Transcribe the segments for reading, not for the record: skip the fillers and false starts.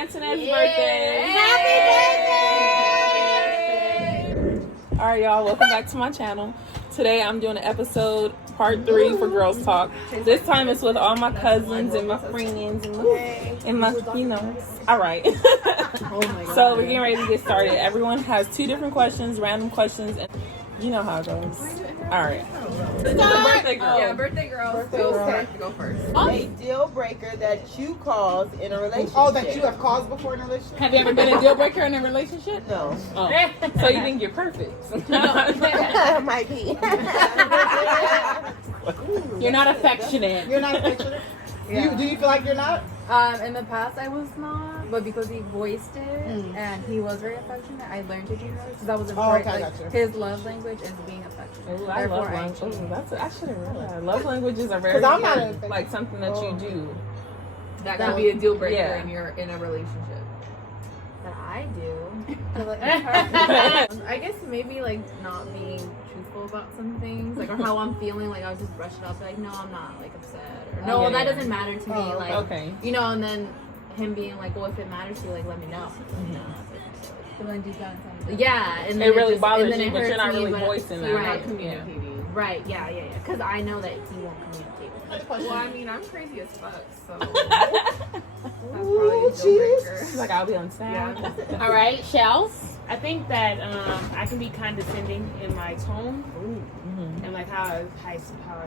Antoinette's birthday. Happy birthday! All right, y'all, welcome back to my channel. Today I'm doing an episode part 3 for Girls Talk. This time it's with all my cousins and my friends and my you know. All right. So we're getting ready to get started. Everyone has 2 different questions, random questions, and you know how it goes. All right. Birthday girl. Yeah, birthday girl. Go first. A deal breaker that you caused in a relationship. Oh, that you have caused before in a relationship? Have you ever been a deal breaker in a relationship? No. Oh. So you think you're perfect? Might be. You're not affectionate. You're not affectionate? Yeah. Do you feel like you're not? In the past, I was not, but because he voiced it and he was very affectionate, I learned to do that because that was important. okay, like, gotcha. his love language is being affectionate. Ooh, I love Therefore, language. I should have realized. Love languages are very I'm not like something that you do. That could be a deal breaker Yeah. in a relationship. that I do. I guess maybe like not being truthful about some things, like or how I'm feeling. Like I'll just brush it off, like no, I'm not like upset, or no, that doesn't matter to me. Like okay. you know, and then him being like, well, if it matters to you, like let me know. So then deep down inside, yeah, and then It really just, bothers and then you, it but you're not hurts me, really but- voicing that. You're Right. not communicating. Right, yeah. Because I know that he won't communicate. Well, I mean, I'm crazy as fuck, so that's Ooh, probably a deal breaker. She's like, I'll be on sound. Yeah. All right, Shells. I think that I can be condescending in my tone and like how I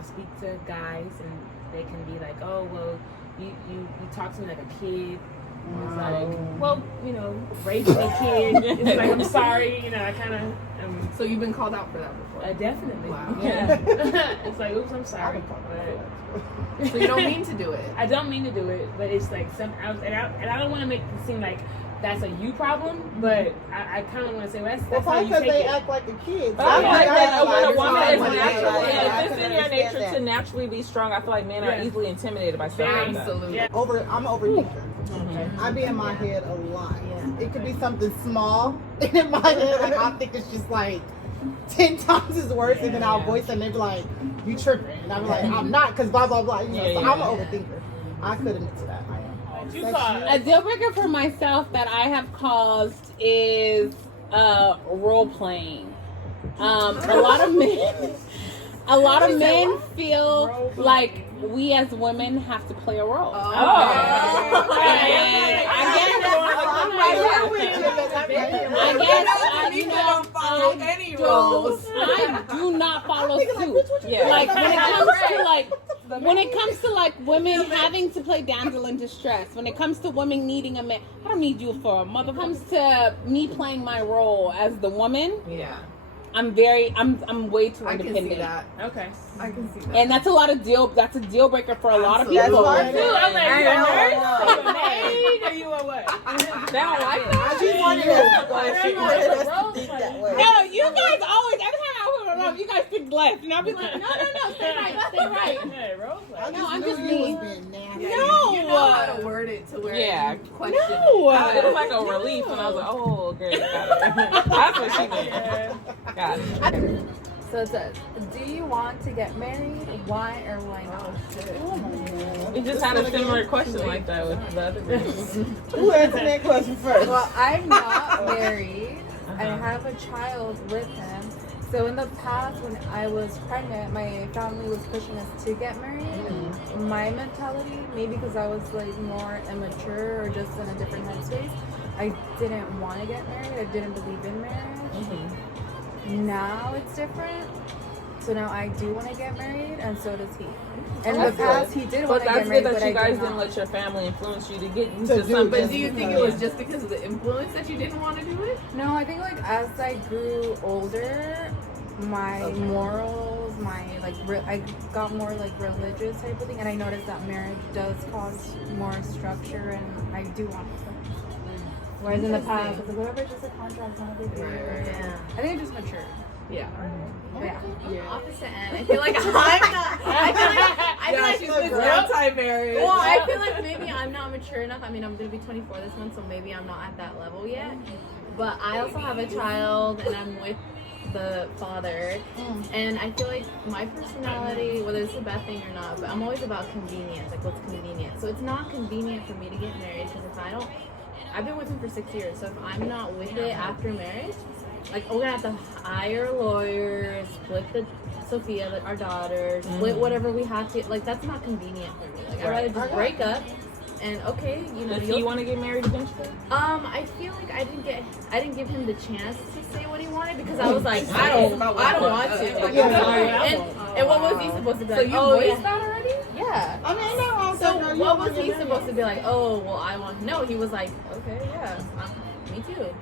speak to guys, and they can be like, oh, well, you talk to me like a kid. It's like, well, you know, raising a kid. It's like, I'm sorry, you know, I kind of. So you've been called out for that before? Definitely. Wow. Yeah. It's like, oops, I'm sorry. But So you don't mean to do it? I don't mean to do it, but it's like and I don't want to make it seem like that's a you problem, but I kind of want to say, well, that's how you because take they it. act like a kid. But I feel like that when a woman is Yeah, naturally, yeah, if it's in your nature to naturally be strong, I feel like men are easily intimidated by stuff like that. Absolutely. Yeah. I'm an overthinker. I be in my head a lot. It could be something small, and in my head, like, I think it's just like 10 times as worse, and then I'll voice it, and they be like, "You tripping?" And I'm like, "I'm not," because blah blah blah. You know, so I'm an overthinker. I could admit to that. A deal breaker for myself that I have caused is role playing. A lot of men feel like we as women have to play a role. I do not follow suit. Like when it comes to women having to play damsel in distress, when it comes to women needing a man, I don't need you for a mother. When it comes to me playing my role as the woman, I'm way too independent. I can see that. Okay. I can see that. And that's a deal breaker for a lot of Absolutely. people. That's Dude, I'm like, you a nurse? I Are you a maid? Are you a what? They don't like that. I just wanted us to think that way. No, you guys always, every time I open my mouth, you guys think left. And I'll be like, no, stay right. Hey, role play. No, I'm just me. me. You know how to word it to where you question it. It was like a relief, and I was like, oh, great. Got it. That's what she did. Got it. So it says, do you want to get married? Why or why not? We just had a similar question like that with the other girls. Who answered that question first? Well, I'm not married. I have a child with him. So in the past, when I was pregnant, my family was pushing us to get married. My mentality, maybe because I was like more immature or just in a different headspace, I didn't want to get married. I didn't believe in marriage. Now it's different. So now I do want to get married, and so does he. And in the past, he did want But to that's get married, good but that you I guys did didn't not. let your family influence you to get into something. But do you think it was just because of the influence that you didn't want to do it? No, I think like as I grew older, my morals, I got more like religious type of thing, and I noticed that marriage does cause more structure, and I do want it. Whereas in the past, it's like whatever, it's just a contract, not a big deal. Yeah. I think I just matured. Yeah. Yeah. Opposite end. I feel like I'm not. I feel like she's been multi-married. Well, I feel like maybe I'm not mature enough. I mean, I'm gonna be 24 this month, so maybe I'm not at that level yet. But I also have a child, and I'm with the father, and I feel like my personality, whether it's a bad thing or not, but I'm always about convenience, like what's convenient. So it's not convenient for me to get married, because I've been with him for 6 years, so if I'm not with it after marriage, like we're gonna have to hire lawyers, split the Sophia, like our daughter, split whatever we have to. Like that's not convenient for me. Like I'd rather just break up. And okay, you know, Does he want to get married eventually? I feel like I didn't give him the chance to say what he wanted because I was like, I don't want to. Like, I'm sorry. And what was he supposed to be like? So you voiced that already? Yeah. I mean, no. So what was he supposed to be like? Oh, well, I want. No, he was like, okay, yeah, me too.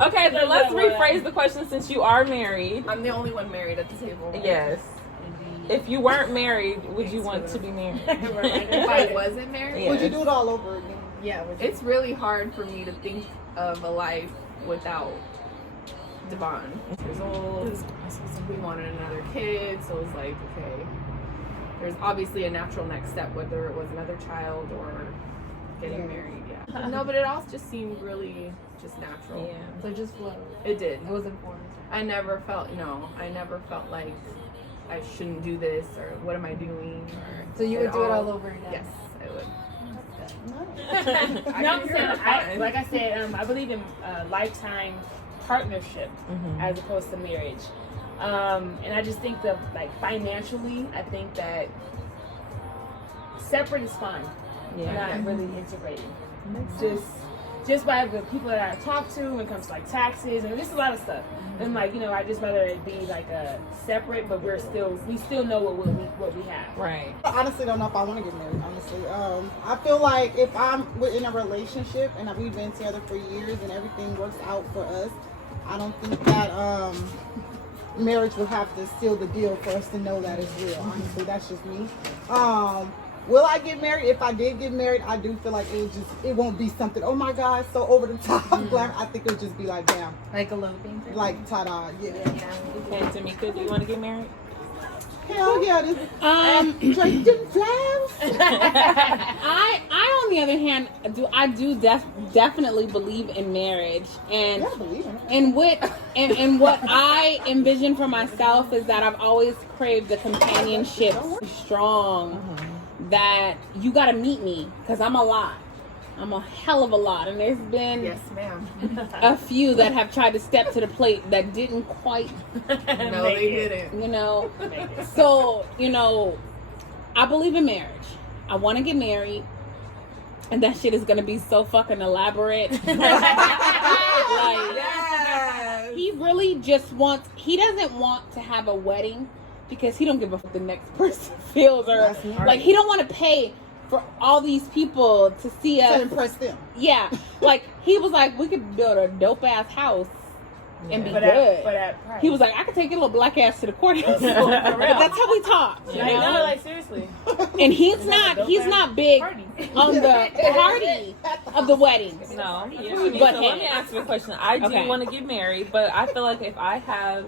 Okay, then let's rephrase the question since you are married. I'm the only one married at the table. Yes. If you weren't married, would you want to be married? If I wasn't married, Yes. Would you do it all over again? Yeah. it's really hard for me to think of a life without Devon. 6 years old. We wanted another kid, so it was like, okay, there's obviously a natural next step, whether it was another child or getting married. Yeah. No, but it all just seemed really just natural. Yeah. So just flowed. It did. It wasn't forced. I never felt like I shouldn't do this or what am I doing? Or So you would do it all over again? Yes, I would. No, I'm saying, like I said, I believe in lifetime partnership as opposed to marriage. And I just think that, like, financially, I think that separate is fine. Not really integrated. Just by the people that I talk to when it comes to like taxes and just a lot of stuff. And like, you know, I just rather it be like a separate, but we still know what we have. Right. I honestly don't know if I want to get married, honestly. I feel like if we're in a relationship and we've been together for years and everything works out for us, I don't think that marriage would have to seal the deal for us to know that it's real. Honestly, that's just me. Will I get married? If I did get married, I do feel like it won't be something, oh my God, so over the top. I think it'll just be like, damn. Like eloping? Like, ta-da, yeah. Okay, Tamika, do you want to get married? Hell yeah. Straight to the flowers. I on the other hand do definitely believe in marriage and Yeah, I believe in it. and what I envision for myself is that I've always craved the companionship strong that you got to meet me because I'm a lot. I'm a hell of a lot, and there's been Yes, ma'am. a few that have tried to step to the plate that didn't quite, No, they didn't. you know. So, you know, I believe in marriage. I want to get married, and that shit is gonna be so fucking elaborate. Yes. He really just wants. He doesn't want to have a wedding because he don't give a fuck the next person feels, or like he don't want to pay for all these people to see us. To impress them. Yeah, like he was like, we could build a dope ass house and be But good. at price. He was like, I could take your little black ass to the courthouse. But that's how we talk. You Like, know? no, like seriously. And he's not big Party. on the party of the wedding. No. Yeah. But So let me ask you a question. I do Okay. want to get married, but I feel like if I have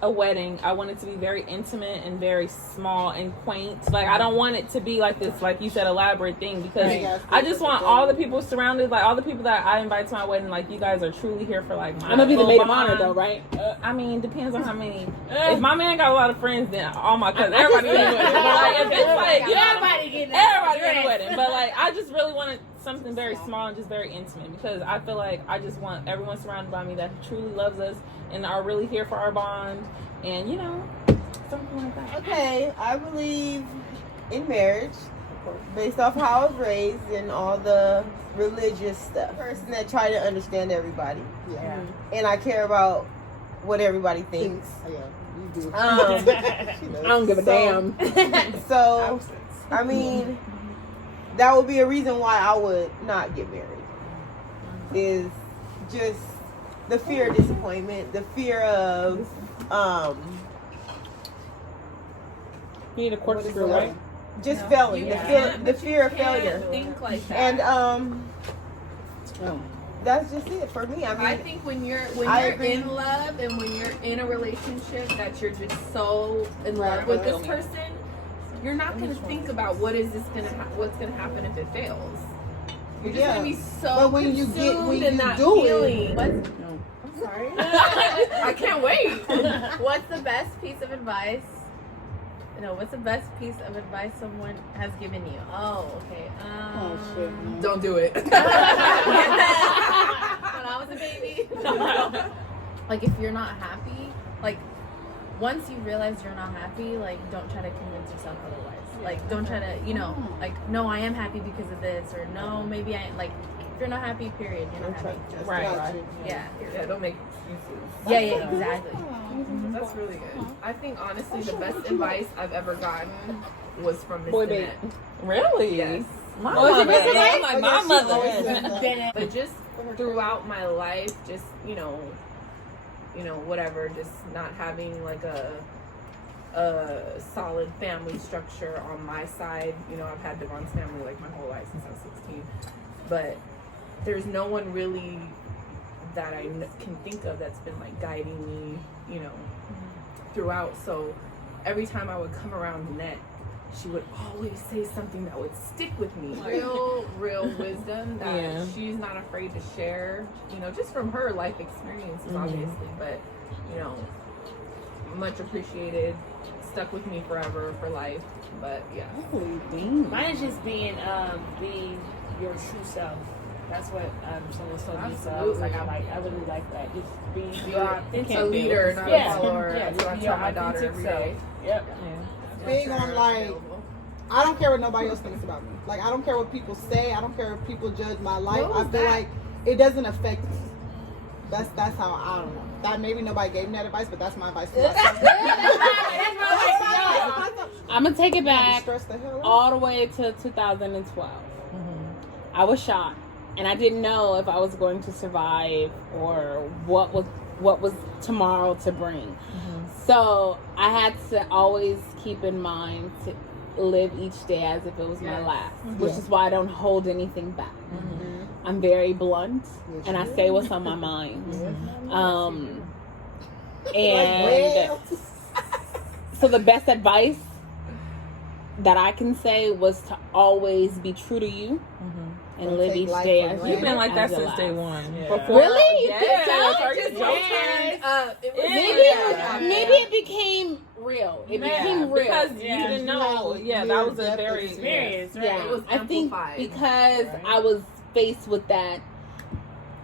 a wedding, I want it to be very intimate and very small and quaint. Like I don't want it to be like this, like you said, elaborate thing, because Right. I just want all the people surrounded, like all the people that I invite to my wedding, like you guys are truly here for like my I'm gonna be the full maid of bond. honor though, right? I mean, depends on how many. If my man got a lot of friends, then all my cousins, everybody in the wedding. But like if it's like, you know, everybody in the wedding. But like I just really wanted something very small and just very intimate, because I feel like I just want everyone surrounded by me that truly loves us and are really here for our bond, and you know, something like that. Okay, I believe in marriage based off how I was raised and all the religious stuff. Person that try to understand everybody, Yeah. and I care about what everybody thinks. Yeah, you do. I don't give a damn. So, I mean, that would be a reason why I would not get married. Is just the fear of disappointment, the fear of You need a corkscrew, right? just failing, the fear of failure. Think like that. And that's just it for me. I mean, I think when you're I agree. in love and when you're in a relationship that you're just so in love with this person, you're not going to think about what's going to happen if it fails. You're just going to be so But when you consumed in that do feeling. it, I'm sorry. I can't wait. What's the best piece of advice No, what's the best piece of advice someone has given you? Oh, okay. Oh shit. Don't do it. When I was a baby. Like, if you're not happy, like, once you realize you're not happy, like, don't try to convince yourself otherwise. Like, don't try to, you know, like, no, I am happy because of this, or no, maybe I, like, if you're not happy, period, you're not happy. Right. Yeah. Yeah, don't make excuses. Yeah, exactly. That's really good. I think honestly the best advice I've ever gotten was from Miss Boy, Danette. Really? Yes. My Oh, is it mother. Miss Yeah, I'm Danette? like my mother. But just throughout my life, just you know, whatever, just not having like a solid family structure on my side. You know, I've had Devon's family like my whole life since I was 16, but there's no one really that I can think of that's been like guiding me, you know, throughout. So every time I would come around Annette, she would always say something that would stick with me. Real wisdom that she's not afraid to share, you know, just from her life experiences, obviously. But, you know, much appreciated, stuck with me forever for life. But yeah. Mine is just being your true self. That's what someone told me. So I was like, I really like that. Just being your authentic. A leader, not a follower. Yeah, That's what I just be tell your my daughter authentic every self. day. Yep. Being on like, I don't care what nobody else thinks about me. Like, I don't care what people say. I don't care if people judge my life. I feel like it doesn't affect me. That's how, I don't know. That maybe nobody gave me that advice, but that's my advice to myself. I'm gonna take it back Stress the hell out. all the way to 2012. I was shot, and I didn't know if I was going to survive or what was tomorrow to bring. So I had to always keep in mind to live each day as if it was my last, which is why I don't hold anything back. I'm very blunt, and I say what's on my mind. And so the best advice that I can say was to always be true to you and live each day as You've been like that as since day one. Before, really? You think so? Maybe it became real. It became real because you didn't know. Yeah, that was a very experience. Right? Yeah, It was I think amplified. because I was faced with that.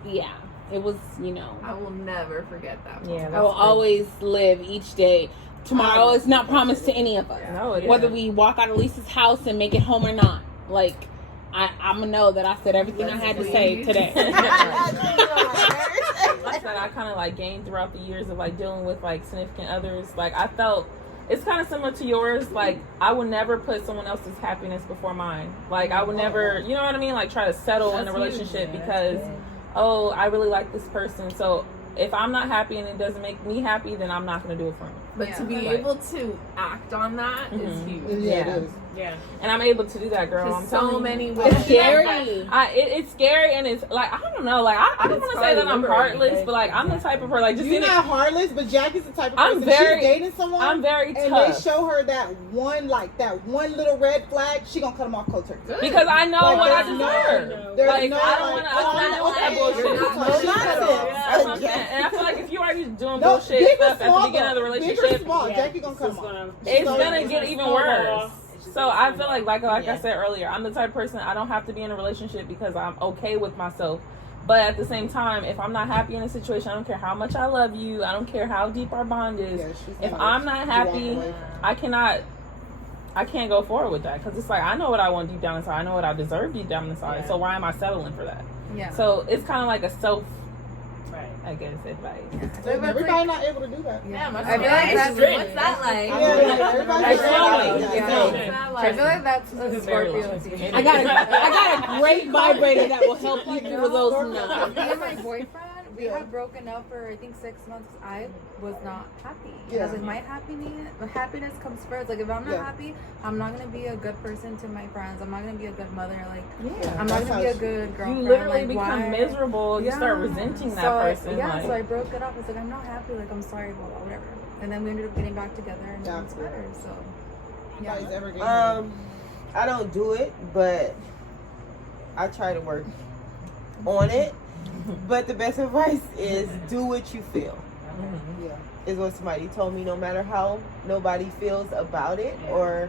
Yeah, it was. I will never forget that. Yeah, I will always live each day. Tomorrow is not promised to any of us. No, it Whether isn't. we walk out of Lisa's house and make it home or not. Like, I'm gonna know that I said everything I had to say today. That I kind of like gained throughout the years of like dealing with like significant others. Like I felt it's kind of similar to yours. Like I would never put someone else's happiness before mine. Like I would never, you know what I mean? Like try to settle in a relationship because, oh, I really like this person. So if I'm not happy and it doesn't make me happy, then I'm not going to do it for me. But to be able to act on that is huge. Yeah, it is. Yeah. And I'm able to do that, girl. I'm So telling many you. women. It's scary. It's scary and it's like I don't know. Like I don't want to say that I'm heartless, but like I'm the type of person like just You're not heartless, but Jackie's the type of person. I'm very- she's dating someone. I'm very and tough. they show her that one little red flag. She gonna cut them off cold turkey. Because I know Like, what I there's deserve. There's Like no, I don't want to. I'm not with that bullshit. You're not That's nonsense. what I'm saying. And I feel like if you already doing No, bullshit big or stuff at the small, beginning of the though. Big or relationship, small, Yeah. Jackie gonna cut them off. it's gonna get even worse. So I feel like I said earlier, I'm the type of person I don't have to be in a relationship because I'm okay with myself. But at the same time, if I'm not happy in a situation, I don't care how much I love you. I don't care how deep our bond is. Yeah, she's If not- I'm not happy, I can't go forward with that because it's like I know what I want deep down inside. I know what I deserve deep down inside. Yeah. So why am I settling for that? Yeah. So it's kind of like a self, Right. I guess, advice. Everybody not able to do that. Yeah, I feel like that's what's that like? Yeah, everybody's I feel like that's a It's very Scorpio long. season. I got a great vibrator that will help you through those nuts. Me and my boyfriend, we had broken up for I think 6 months. I was not happy. And I was like, my happiness comes first. Like if I'm not happy, I'm not gonna be a good person to my friends. I'm not gonna be a good mother. Like I'm not gonna be a good girlfriend. You literally like, become why? miserable. You start resenting that person. Yeah, like, so I broke it up. I was like, I'm not happy. Like I'm sorry, blah blah whatever. And then we ended up getting back together, and now it's better. So Nobody's ever getting I don't do it, but I try to work on it. But the best advice is do what you feel. Yeah. is what somebody told me. No matter how nobody feels about it, or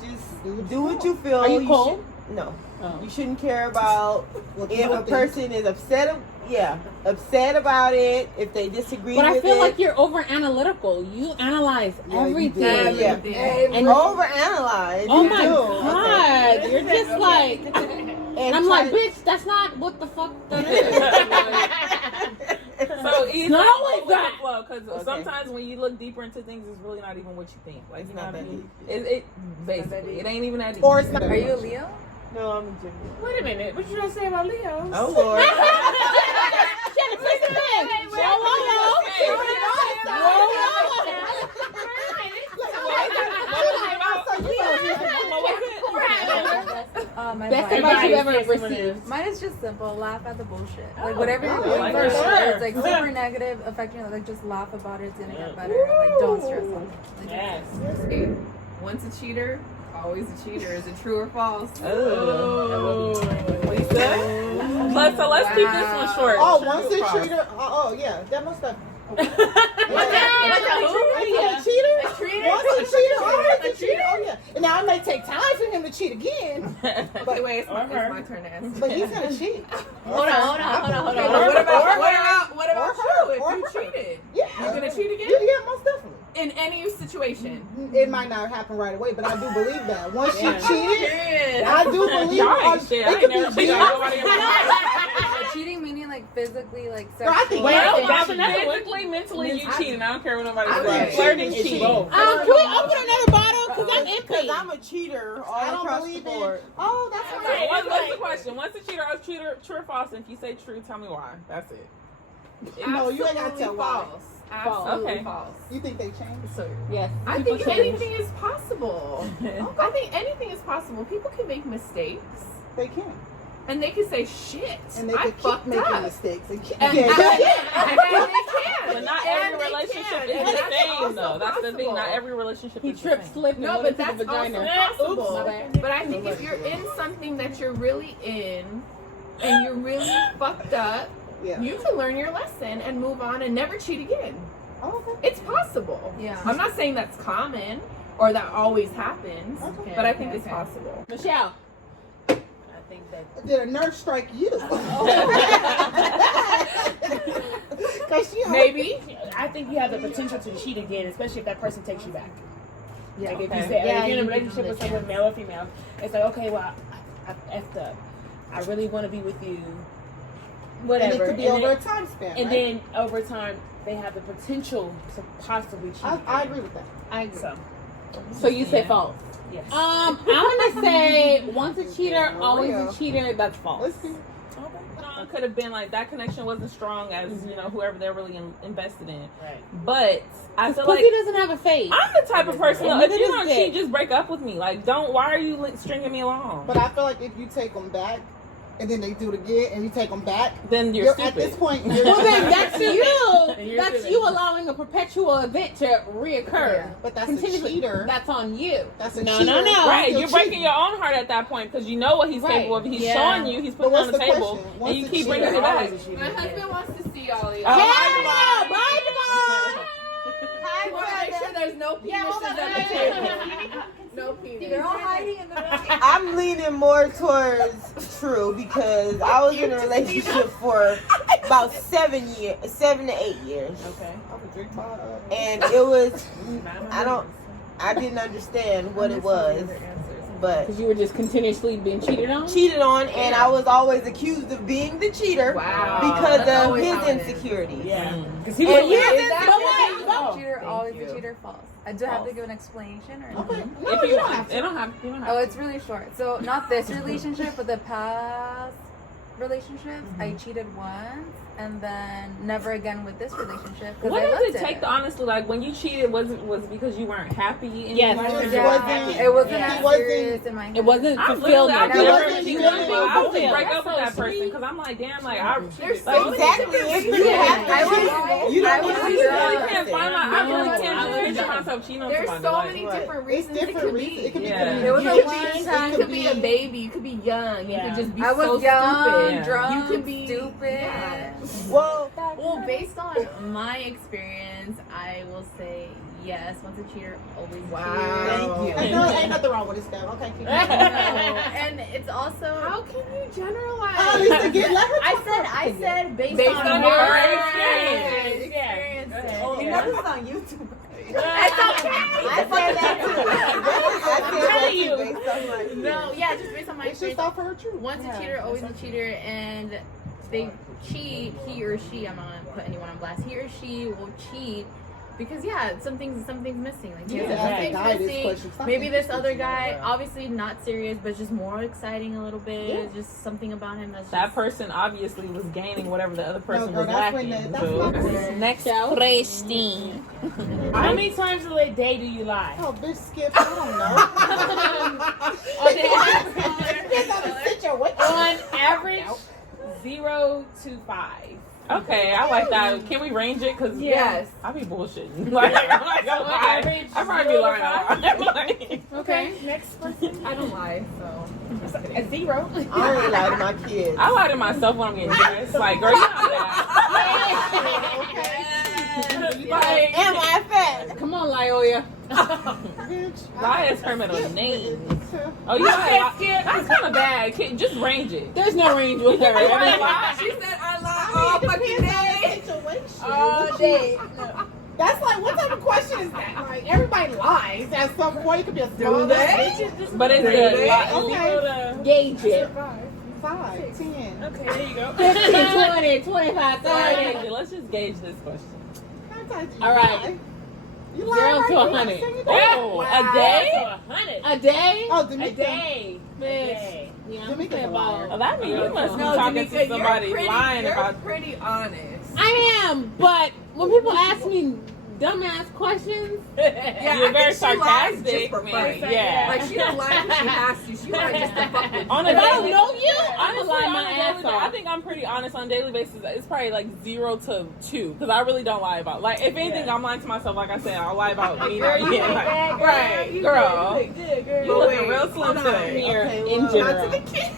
just do what you feel. Are you cold? No. Oh. You shouldn't care about Well, if a person is upset about it, if they disagree But with it. I feel like you're over analytical. You analyze everything. And overanalyze. Oh my You do. god. You're just like, and I'm like, bitch, that's not what the fuck that is. So easy. Not always that. Because sometimes when you look deeper into things, it's really not even what you think. Like, It's not that deep. It basically, it ain't even that deep. Or it's not. Are you a Leo? No, I'm a Gemini. Wait a minute. What you gonna say about Leos? Oh Lord. My Best vibe. advice you've ever received. Mine is just simple. Laugh at the bullshit. Like whatever you're I doing like for that. sure. It's like super negative, affecting you. Like just laugh about it. It's gonna get better. Like don't stress on it. Like, Yes. Once a cheater, always a cheater. Is it true or false? Oh. Lisa? So let's keep this one short. Oh, once a cheater. Oh, yeah. That must have. What's A cheater? Once a cheater, always a cheater. Oh, yeah. And now it may take time for him to cheat again, Okay, wait, it's my turn to answer. but he's gonna cheat. Hold on. Okay, but what about you? If you cheated, Yeah. you're gonna cheat again? Yeah, most definitely. In any situation. It might not happen right away, but I do believe that. Once she cheated, Period. I do believe Y'all ain't shit. I it ain't could never be cheated on nobody in my life. cheating meaning like physically, like Girl, I think sexually. Well, that's another one. physically, mentally, you cheating. I don't care what nobody I says. think Flirting, cheating is cheating. both. Can we open another bottle? Because I'm empty. Because I'm a cheater all I don't across the believe board. it. Oh, that's So right. what's the question? What's a cheater or cheater? True or false? And if you say true, tell me why. That's it. No, you ain't gotta Absolutely tell why. false. Absolutely Okay. false. You think they changed? So Yes. I People think change. anything is possible. I think anything is possible. People can make mistakes, They can. and they can say shit. And they I can keep fucked making up. mistakes. And keep, And, yeah, and yeah. they can. But not And every they relationship can. is And the that's same, also though. That's the thing. possible. Not every relationship He is tripped, the same. slipped, and No, went but into that's the vagina. also Oops, possible. my bad. But I think if you're in something that you're really in, and you're really fucked up, Yeah. you can learn your lesson and move on and never cheat again. Oh, okay. It's possible. Yeah. I'm not saying that's common or that always happens, Okay. but I think it's possible. Michelle. I think that. Did a nerve strike you? Cause you Maybe. I think you have the potential to cheat again, especially if that person takes you back. Yeah. Like if Okay. you say, Yeah, if you're in a you relationship give with them the someone, male or female, it's like, okay, well, I effed up. I really want to be with you. and Whatever. it could be over a time span. And right? then over time, they have the potential to possibly cheat. I agree with that. I agree. So, So you say false. yes. I'm gonna say once a cheater, always a cheater. That's false. Let's see. It could have been like that connection wasn't strong as whoever they're really invested in. Right. But I feel Pussy like doesn't have a face. I'm the type of person. And If neither you does don't dick. cheat, just break up with me. Like, don't. Why are you stringing me along? But I feel like if you take them back, and then they do it again, and you take them back, Then you're you're stupid. at this point. You're Well, then that's you. And you're That's stupid. you allowing a perpetual event to reoccur. Yeah. But that's a Continuously. cheater. That's on you. That's a No, cheater. no, no. Right, Still you're breaking cheating. your own heart at that point because you know what he's Right. capable of. He's Yeah. showing you. He's But putting it on what's the the table, question? and What's you the keep cheater? bringing it back. My husband wants to see all of you. Oh, Yeah, bye, Devon. I want to make sure there's no penises at the table. No penis. They're all hiding in the room. I'm leaning more towards true because I was in a relationship for about 7 to 8 years, Okay. I would drink my. and it was I didn't understand what it was, but Because you were just continuously being cheated on. cheated on, and I was always accused of being the cheater Wow. because That's of always his how it is. insecurities. Yeah. Because And he was his Is that insecurities. true? Cheater, Thank always you. a cheater, false. I do have to give an explanation or Okay. no? No, If you don't have to. you don't have. You don't have. Oh, it's really short. So not this relationship, but the past relationships. I cheated once, and then never again with this relationship. 'cause What I does loved it take to honestly like when you cheated? Was it because you weren't happy anymore? Yes. It Yeah, wasn't- it wasn't Yeah. as It wasn't- serious in my head. It wasn't I fulfillment. I've It never wasn't cheated feeling on you. I would just break That's up with so that person sweet. because I'm like, damn, like I. There's so Like, many Exactly. different If you reasons. have to I was- cheat, you I don't was- want I to really cheat. can't find my. I really can't I just picture would- myself cheating on There's somebody. so like, many Right. different It's reasons it different could reasons. be. It could be. Yeah. There was you a could one be- time- it You could be a be- baby. You could be young. You Yeah. could just be I was so young, stupid. Yeah. drunk, You could be stupid. Yeah. Well, Well, based on my experience, I will say yes. Once a cheater, always a cheater. Thank you. Ain't nothing wrong with this stuff. Okay, keep going. And it's also How can you generalize? Oh, Lisa, let her I talk. said based Based on on my your experience. You know this is on YouTube. It's okay. I said that too. I said that too based on my No, yeah, just based on my It's just experience. off her truth. Once a cheater, always a cheater, and they cheat. He or she. I'm not gonna put anyone on blast. He or she will cheat because something's missing. Like something's missing. Maybe this other guy, obviously not serious, but just more exciting a little bit. Yeah. Just something about him that's That just, person obviously was gaining whatever the other person was that's lacking. when that's So, my next question. How many times a day do you lie? Oh, bitch, Skip, I don't know. On average, 0 to 5. Okay, I like that. Can we range it? Cause Yes. I be bullshitting. Like, I'm not gonna lie. Average I probably be 0 to lying a 5. lot. Like, Okay, next person. I don't lie, so A 0. I only lie to my kids. I lie to myself when I'm getting dressed. Like, girl, you know that. Am I fat? Come on, Lyoya. Lie is her middle name. Oh, you lie. That's kind of bad. Just range it. There's no range with her. You wanna lie? she said I lie all fucking day. All day. That's like, what type of question is that? Like, everybody lies at some point. It could be a small bitch. But it's good. Okay. Gauge it. 5, 10. Okay, there you go. 15, 20, 25, 30. Let's just gauge this question. All right. You 0 lie to right 100. Oh, a day? So 100. A day? Oh, A D'Amica. day. Bitch. Yeah, I'm D'Amica's playing a liar. Well, that means you must be No, talking D'Amica, to somebody lying you're about. pretty honest. I am, but when people ask me dumbass questions, Yeah, You're I very think she lies just sarcastic, for man. fun. Yeah. Like she don't lie because she has to. She lies just to fuck with you. On if a I don't daily, know you, I'm honestly, gonna lie on my a daily ass basis, I off. think I'm pretty honest on a daily basis. It's probably like 0 to 2 because I really don't lie about. Like, if anything, I'm lying to myself. Like I said, I'll lie about me not being like, right, girl. You looking real slim today. Here Okay, in well, general.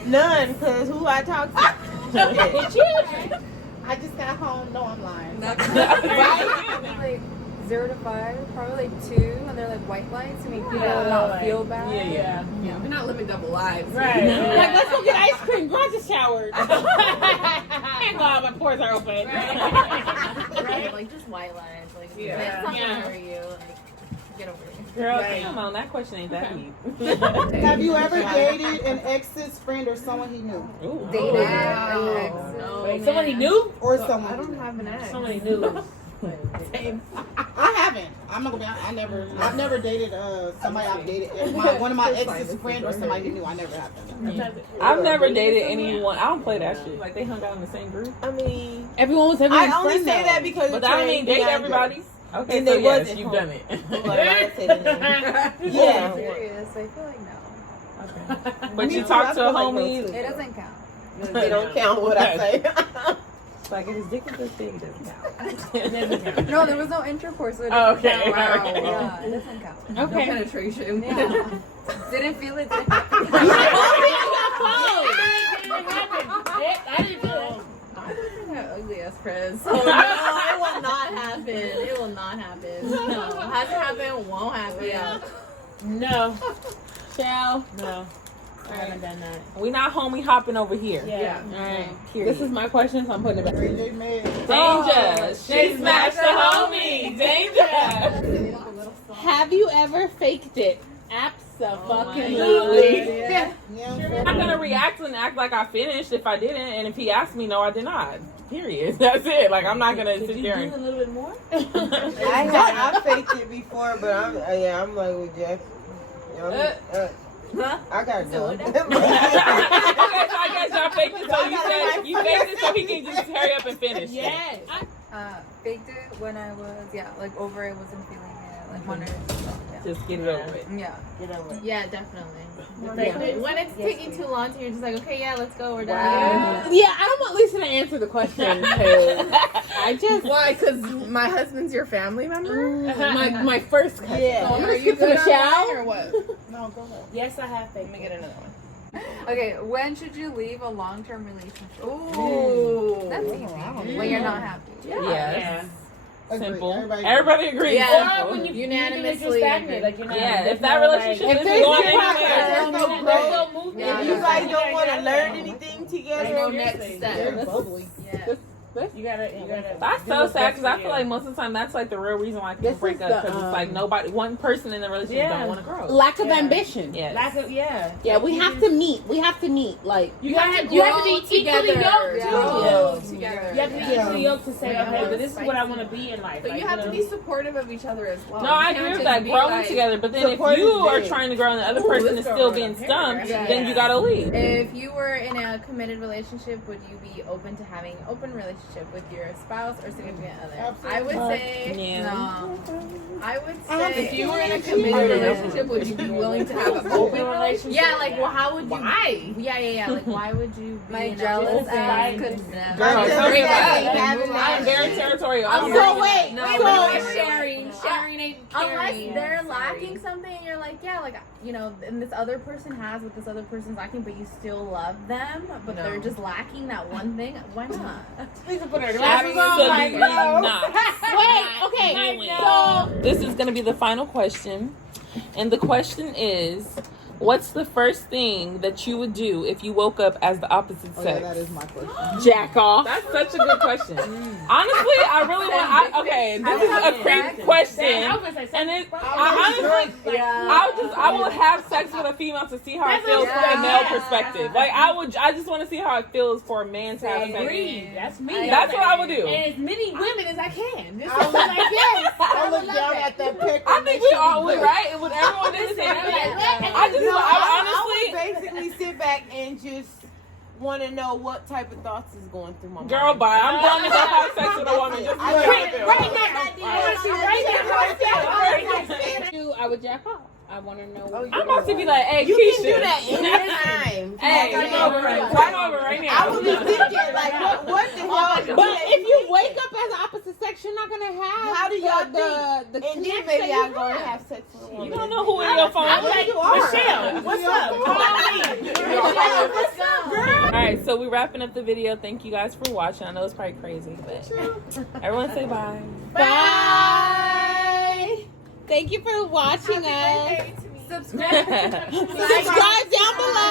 None, because who I talk to. I just got home. No, I'm lying. Like 0 to 5, probably like 2, and they're like white lights to make people not feel bad. Yeah. We're not living double lives. Right. Like, let's go get ice cream. Girl, I just showered. Can't go out, my pores are open. Right? Like just white lies. Like Yeah. it's not Yeah. gonna hurt you. Like get over it. Girl, come on, that question ain't that deep. Have you ever dated an ex's friend or someone he knew? Ooh. Dated Wow. an ex. Wait, somebody new? Or someone I don't have an ex. Somebody new. I haven't. I'm not gonna be. I've never dated somebody I've dated. One of my ex's friend or somebody who knew. I never have done I've never dated anyone. I don't play that shit. Like they hung out in the same group. I mean, Everyone was everyone's I only friend, say though. that because But that don't mean date everybody. Okay, And so they yes, wasn't you've home. done it. Well, I say the name. Yeah. Yeah. Serious. I feel like no. Okay. But Me you too, talk I to feel a like no, homie. too. It doesn't count. They don't count what I say. It's like if his dick is this big, it doesn't count. No, there was no intercourse. So it Oh, doesn't okay. count. Wow. Yeah, it doesn't count. No Okay. penetration. Yeah. Didn't feel it. Didn't I didn't feel it. I have ugly ass friends. So no, it will not happen. It will not happen. No, hasn't happened. Won't happen. No. Shall. No. I haven't done that. We not homie hopping over here. Yeah. All right. Period. This is my question, so I'm putting it back. it. Danger. Oh, She smashed the homie. Danger. Have you ever faked it? Absolutely. Yeah. I'm not gonna react and act like I finished if I didn't, and if he asked me, no, I did not. Period. That's it. Like I'm not gonna sit there. a little bit more? I faked it before, but I'm like with Jeff. I gotta go. Okay, so I guess y'all faked it. So you faked it so he can just hurry up and finish. Yes. faked it when I was like over it, wasn't feeling it, like wanted it to stop. Just get it over with. Yeah. Get over it. Yeah, definitely. Yeah. When it's taking too long, you're just like, okay, yeah, let's go, we're done. Yeah, I don't want Lisa to answer the question. 'Cause I just Why? Because my husband's your family member? my first cousin. Yeah. So I'm Are gonna you skip to good on Michelle. wine or what? No, go ahead. Yes, I have faith. Let me get another one. Okay, when should you leave a long-term relationship? Ooh. That's easy. I don't when you're not happy. Yes. Agreed. Simple. Everybody Everybody agrees. Yeah. Simple. Or when you Unanimously stagnate, like you're not. Yeah, there's if that no, relationship like, If isn't there's going no progress, anywhere, there's no there's growth. no movement. Yeah. If you guys don't want to learn anything together, There's no next Seriously. step. Very bubbly. Yeah. You gotta. that's do so what's sad best because I for feel you. like most of the time that's like the real reason why people This break is up because the, it's like nobody, one person in the relationship Yeah. don't want to grow. Lack of Yeah. ambition. Yes. Lack of, yeah. Yeah, we have to meet. We have to meet. Like, You have to be Grow equally together. yoked too. Grow Yeah. together. You have to be Yeah. equally yoked to say, Yeah. okay, but this is what I want to be in life. But Like, you have to know? be supportive of each other as well. No, I You agree can't with just that. be Growing like, together, but then if support you is are big. trying to grow and the other Ooh, person this is girl still wrote being a stumped, paragraph. then you gotta leave. If you were in a committed relationship, would you be open to having an open relationship with your spouse or significant other? Absolutely. I would say Yeah. no. I would have say If you were in a committed relationship, would you be willing to have an open relationship? yeah, like well, how would you? Why? Yeah. Like, why would you? Be My in a jealous relationship? ass could Girl, I'm just tell me saying, about it. having I am that- very territorial. I'm very- so wait. No, so we're sharing. Sharing ain't Unless caring. they're lacking something and you're like, yeah, like, you know, and this other person has what this other person's lacking, but you still love them, but they're just lacking that one thing, why not? We can put our glasses on. Absolutely Like, no. not. wait. Okay. Doing. So This is going to be the final question. And the question is, what's the first thing that you would do if you woke up as the opposite Oh, yeah, sex? that is my question. jack off. That's such a good question. Honestly, I really want. Okay, this is a creep question, I was gonna say and something. it. I honestly, I will have sex with a female to see how it feels from a male perspective. Like I just want to see how it feels for a man to have sex. Agreed. That's me. That's what I would do. And as many women as I can. Just I was like, yes. I look down at that picture. I think we all would, right? And would everyone do the same thing? I would basically sit back and just want to know what type of thoughts is going through my mind. girl, bye. I'm done to go have sex with a woman. Just I would jack off. I want to know. Oh, I'm about to be like, hey, You Keisha. can do that anytime. Hey, come over right now. I would be thinking, like, what the hell? But if you wake up as opposite sex, you're not gonna have. How do y'all the and then connection maybe you I'll go and have. have sex with a woman. You don't know who in your phone. I'm like, Michelle, what's up? All right, so we're wrapping up the video. Thank you guys for watching. I know it's probably crazy, but everyone say bye. Bye. Thank you for watching us. Subscribe. Subscribe down below.